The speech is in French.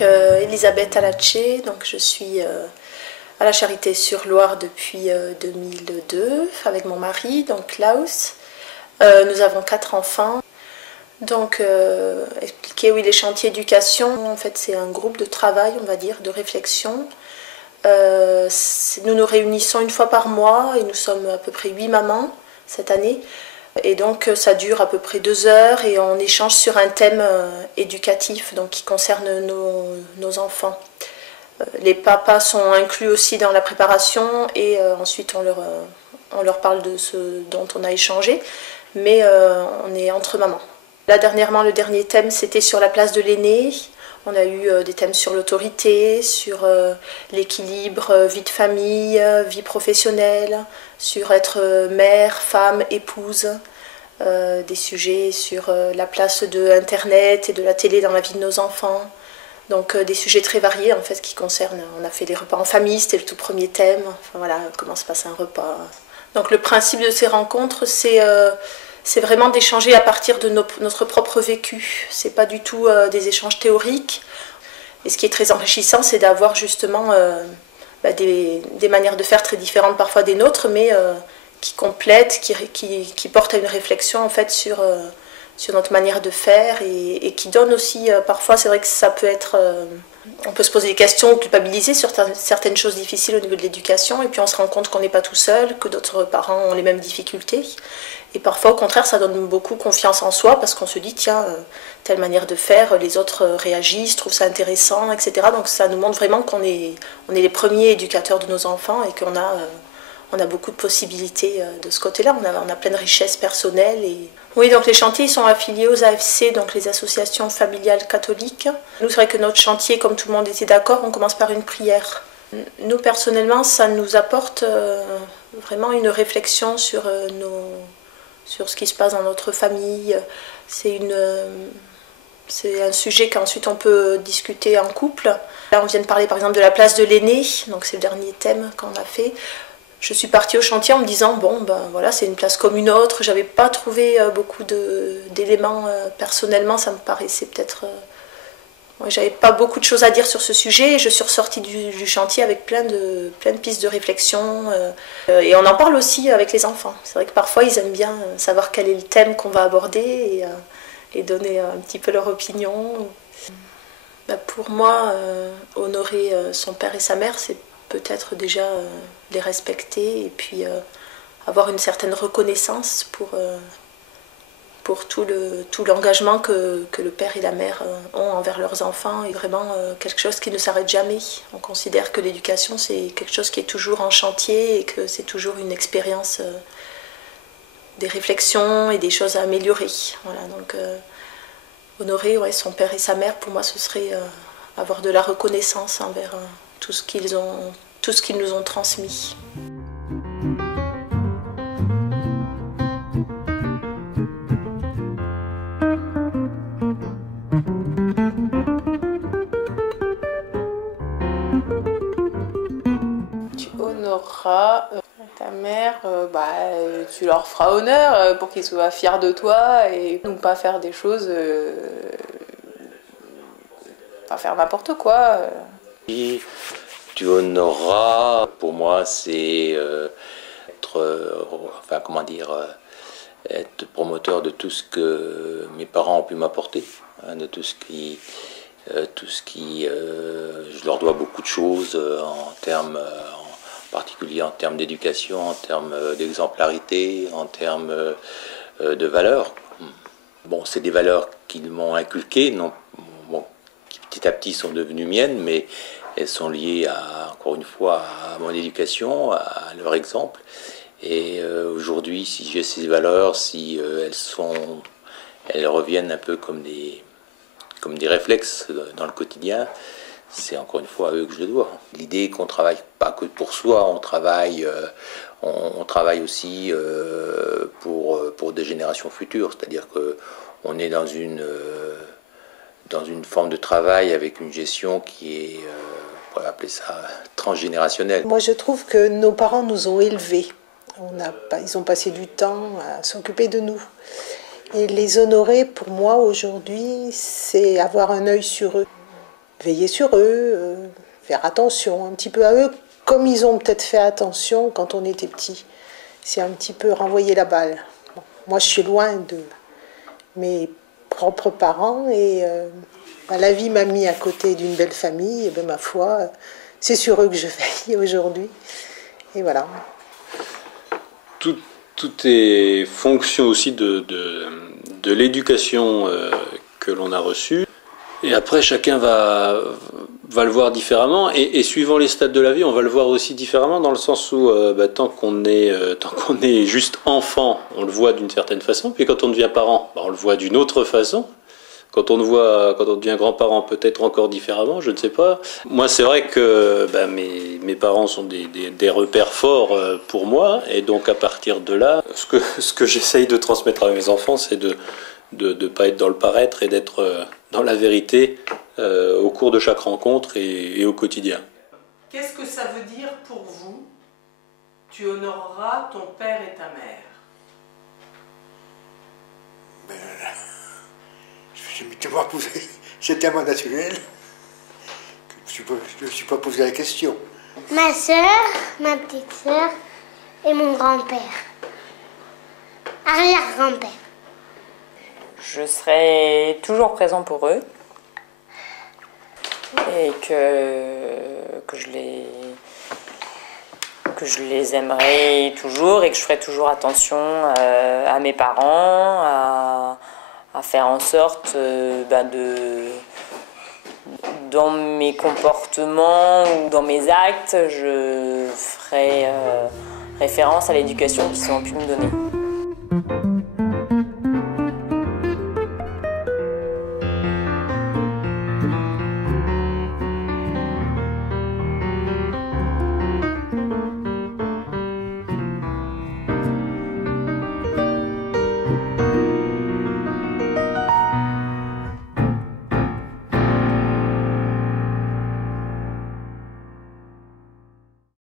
donc Elisabeth Alaché, donc je suis à la Charité-sur-Loire depuis 2002 avec mon mari, donc Klaus. Nous avons 4 enfants. Donc expliquer oui les chantiers éducation, en fait c'est un groupe de travail, on va dire, de réflexion. Nous nous réunissons une fois par mois et nous sommes à peu près 8 mamans cette année. Et donc ça dure à peu près 2 heures et on échange sur un thème éducatif donc, qui concerne nos enfants. Les papas sont inclus aussi dans la préparation et ensuite on leur parle de ce dont on a échangé, mais on est entre mamans. Là dernièrement, le dernier thème c'était sur la place de l'aîné. On a eu des thèmes sur l'autorité, sur l'équilibre, vie de famille, vie professionnelle, sur être mère, femme, épouse, des sujets sur la place de Internet et de la télé dans la vie de nos enfants. Donc des sujets très variés en fait qui concernent, on a fait des repas en famille, c'était le tout premier thème, enfin voilà, comment se passe un repas. Donc le principe de ces rencontres c'est vraiment d'échanger à partir de notre propre vécu. C'est pas du tout des échanges théoriques. Et ce qui est très enrichissant, c'est d'avoir justement des manières de faire très différentes parfois des nôtres, mais qui complètent, qui portent à une réflexion en fait sur notre manière de faire et qui donnent aussi, parfois c'est vrai que ça peut être... on peut se poser des questions ou culpabiliser sur certaines choses difficiles au niveau de l'éducation et puis on se rend compte qu'on n'est pas tout seul, que d'autres parents ont les mêmes difficultés. Et parfois, au contraire, ça donne beaucoup confiance en soi parce qu'on se dit, tiens, telle manière de faire, les autres réagissent, trouvent ça intéressant, etc. Donc ça nous montre vraiment qu'on est les premiers éducateurs de nos enfants et qu'on a beaucoup de possibilités de ce côté-là. On a plein de richesses personnelles. Oui, donc les chantiers sont affiliés aux AFC, donc les associations familiales catholiques. Nous, c'est vrai que notre chantier, comme tout le monde était d'accord, on commence par une prière. Nous, personnellement, ça nous apporte vraiment une réflexion sur ce qui se passe dans notre famille. C'est un sujet qu'ensuite on peut discuter en couple. Là, on vient de parler par exemple de la place de l'aîné, donc c'est le dernier thème qu'on a fait. Je suis partie au chantier en me disant, bon, ben voilà, c'est une place comme une autre. J'avais pas trouvé beaucoup d'éléments personnellement, ça me paraissait peut-être... j'avais pas beaucoup de choses à dire sur ce sujet et je suis ressortie du chantier avec plein de pistes de réflexion et on en parle aussi avec les enfants. C'est vrai que parfois ils aiment bien savoir quel est le thème qu'on va aborder et donner un petit peu leur opinion. Pour moi, honorer son père et sa mère, c'est peut-être déjà les respecter et puis avoir une certaine reconnaissance pour tout l'engagement que le père et la mère ont envers leurs enfants est vraiment quelque chose qui ne s'arrête jamais. On considère que l'éducation c'est quelque chose qui est toujours en chantier et que c'est toujours une expérience, des réflexions et des choses à améliorer. Voilà, donc honorer son père et sa mère, pour moi ce serait avoir de la reconnaissance envers tout ce qu'ils nous ont transmis. Ta mère, tu leur feras honneur pour qu'ils soient fiers de toi et non pas faire des choses, pas faire n'importe quoi. Et tu honoreras, pour moi, c'est être promoteur de tout ce que mes parents ont pu m'apporter, hein, de tout ce qui je leur dois beaucoup de choses en particulier en termes d'éducation, en termes d'exemplarité, en termes de valeurs. Bon, c'est des valeurs qu'ils m'ont inculquées, qui petit à petit sont devenues miennes, mais elles sont liées encore une fois, à mon éducation, à leur exemple. Et aujourd'hui, si j'ai ces valeurs, si elles reviennent un peu comme des réflexes dans le quotidien, c'est encore une fois à eux que je le dois. L'idée qu'on travaille pas que pour soi, on travaille aussi pour des générations futures. C'est-à-dire qu'on est dans une forme de travail avec une gestion qui est, on pourrait appeler ça transgénérationnelle. Moi, je trouve que nos parents nous ont élevés. Ils ont passé du temps à s'occuper de nous. Et les honorer, pour moi, aujourd'hui, c'est avoir un œil sur eux. veiller sur eux, faire attention un petit peu à eux, comme ils ont peut-être fait attention quand on était petit. C'est un petit peu renvoyer la balle. Bon, moi, je suis loin de mes propres parents et la vie m'a mis à côté d'une belle famille. Et ma foi, c'est sur eux que je veille aujourd'hui. Et voilà. Tout est fonction aussi de l'éducation que l'on a reçue. Et après, chacun va le voir différemment. Et suivant les stades de la vie, on va le voir aussi différemment, dans le sens où tant qu'on est juste enfant, on le voit d'une certaine façon. Puis quand on devient parent, on le voit d'une autre façon. Quand on devient grand-parent, peut-être encore différemment, je ne sais pas. Moi, c'est vrai que mes parents sont des repères forts pour moi. Et donc, à partir de là, ce que j'essaye de transmettre à mes enfants, c'est de ne pas être dans le paraître et d'être dans la vérité au cours de chaque rencontre et au quotidien. Qu'est-ce que ça veut dire pour vous? Tu honoreras ton père et ta mère. C'est tellement naturel que je ne me suis pas posé la question. Ma soeur, ma petite soeur et mon grand-père. Arrière-grand-père. Je serai toujours présent pour eux et que je les aimerai toujours et que je ferai toujours attention à mes parents, à faire en sorte dans mes comportements ou dans mes actes, je ferai référence à l'éducation qu'ils ont pu me donner.